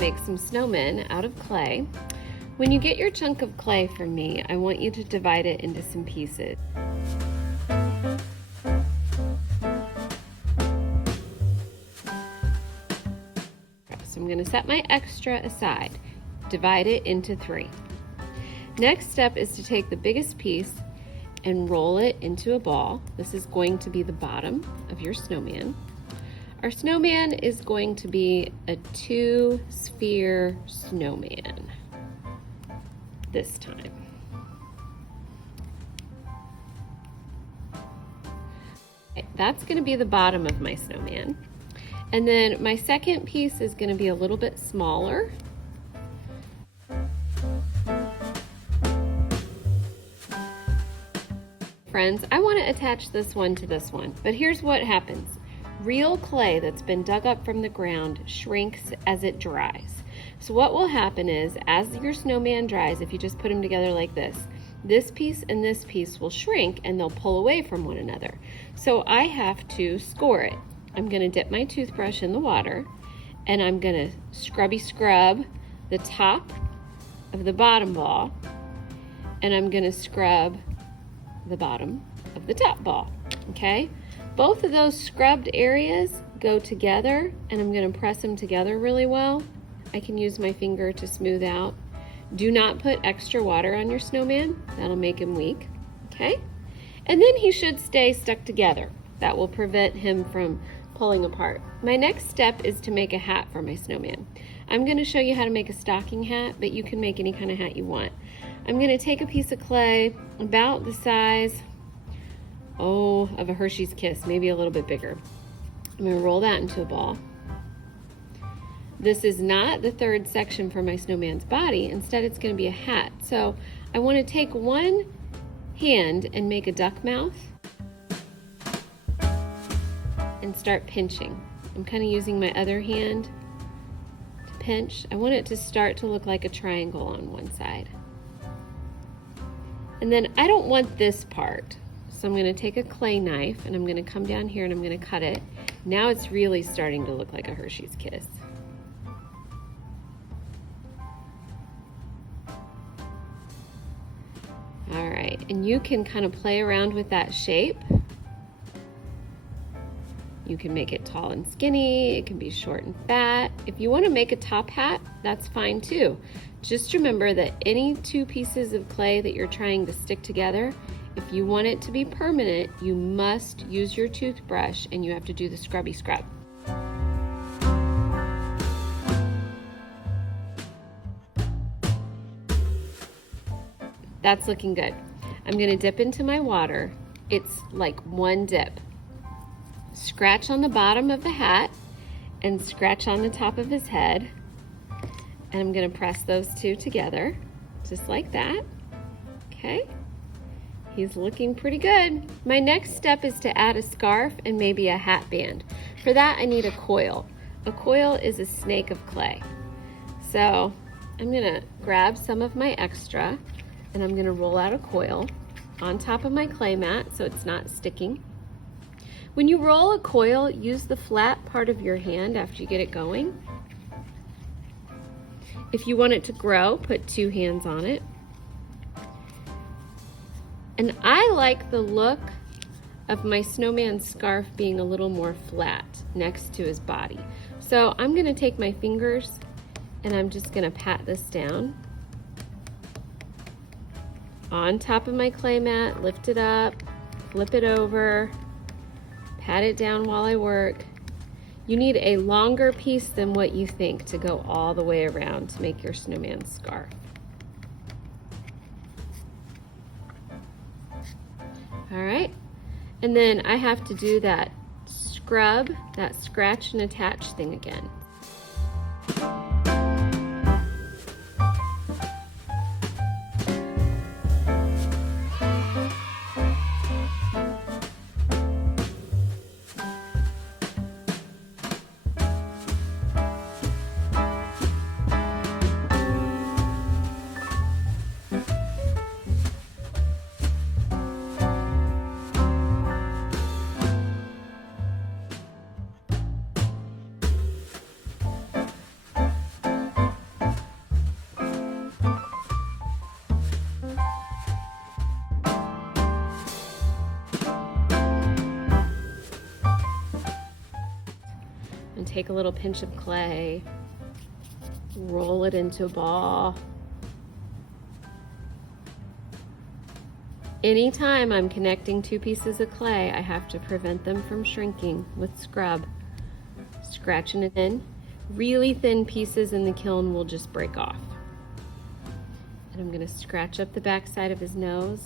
make some snowmen out of clay. When you get your chunk of clay from me, I want you to divide it into some pieces. So I'm going to set my extra aside, divide it into 3. Next step is to take the biggest piece and roll it into a ball. This is going to be the bottom of your snowman. Our snowman is going to be a 2-sphere snowman this time. Okay, that's going to be the bottom of my snowman. And then my second piece is going to be a little bit smaller. Friends, I want to attach this one to this one, but here's what happens. Real clay that's been dug up from the ground shrinks as it dries. So what will happen is, as your snowman dries, if you just put them together like this piece and this piece will shrink and they'll pull away from one another. So I have to score it. I'm going to dip my toothbrush in the water and I'm going to scrub the top of the bottom ball, and I'm going to scrub the bottom of the top ball, okay? Both of those scrubbed areas go together, and I'm going to press them together really well. I can use my finger to smooth out. Do not put extra water on your snowman. That'll make him weak, okay? And then he should stay stuck together. That will prevent him from pulling apart. My next step is to make a hat for my snowman. I'm going to show you how to make a stocking hat, but you can make any kind of hat you want. I'm going to take a piece of clay about the size, of a Hershey's Kiss, maybe a little bit bigger. I'm going to roll that into a ball. This is not the third section for my snowman's body. Instead, it's going to be a hat. So I want to take one hand and make a duck mouth and start pinching. I'm kind of using my other hand to pinch. I want it to start to look like a triangle on one side. And then I don't want this part. So I'm going to take a clay knife and I'm going to come down here and I'm going to cut it. Now it's really starting to look like a Hershey's Kiss. All right, and you can kind of play around with that shape. You can make it tall and skinny, it can be short and fat. If you want to make a top hat, that's fine too. Just remember that any 2 pieces of clay that you're trying to stick together, if you want it to be permanent, you must use your toothbrush and you have to do the scrubby scrub. That's looking good. I'm going to dip into my water. It's like one dip. Scratch on the bottom of the hat and scratch on the top of his head. And I'm going to press those 2 together, just like that. Okay. He's looking pretty good. My next step is to add a scarf and maybe a hat band. For that, I need a coil. A coil is a snake of clay. So I'm gonna grab some of my extra and I'm gonna roll out a coil on top of my clay mat so it's not sticking. When you roll a coil, use the flat part of your hand after you get it going. If you want it to grow, put 2 hands on it. And I like the look of my snowman scarf being a little more flat next to his body. So I'm gonna take my fingers and I'm just gonna pat this down on top of my clay mat, lift it up, flip it over, pat it down while I work. You need a longer piece than what you think to go all the way around to make your snowman scarf. All right, and then I have to do that scrub, that scratch and attach thing again. take a little pinch of clay, roll it into a ball. Anytime I'm connecting two pieces of clay, I have to prevent them from shrinking with scrub. Scratching it in. Really thin pieces in the kiln will just break off. And I'm going to scratch up the back side of his nose.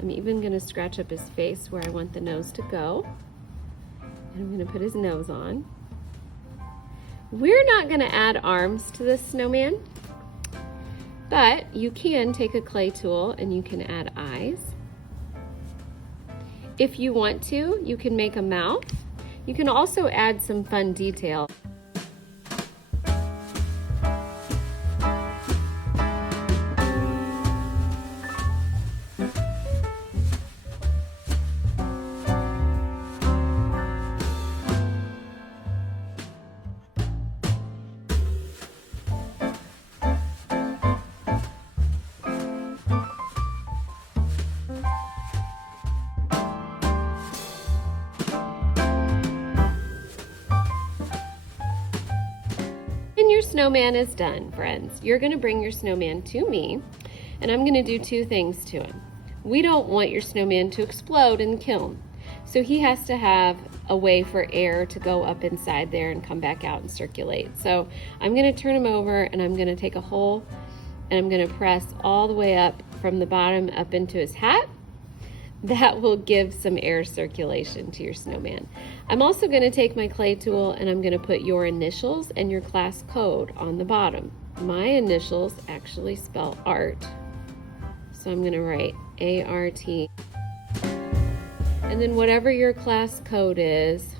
I'm even going to scratch up his face where I want the nose to go. And I'm going to put his nose on. We're not going to add arms to this snowman, but you can take a clay tool and you can add eyes. If you want to, you can make a mouth. You can also add some fun detail. Your snowman is done, friends. You're going to bring your snowman to me, and I'm going to do two things to him. We don't want your snowman to explode in the kiln, so he has to have a way for air to go up inside there and come back out and circulate. So I'm going to turn him over, and I'm going to take a hole, and I'm going to press all the way up from the bottom up into his hat. That will give some air circulation to your snowman. I'm also going to take my clay tool and I'm going to put your initials and your class code on the bottom. My initials actually spell art, so I'm going to write A-R-T. And then whatever your class code is,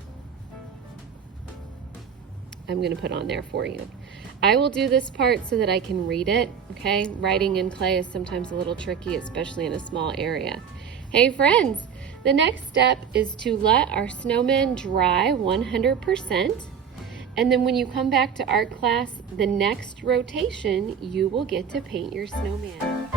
I'm going to put on there for you. I will do this part so that I can read it, okay? Writing in clay is sometimes a little tricky, especially in a small area. Hey friends, the next step is to let our snowman dry 100%, and then when you come back to art class, the next rotation, you will get to paint your snowman.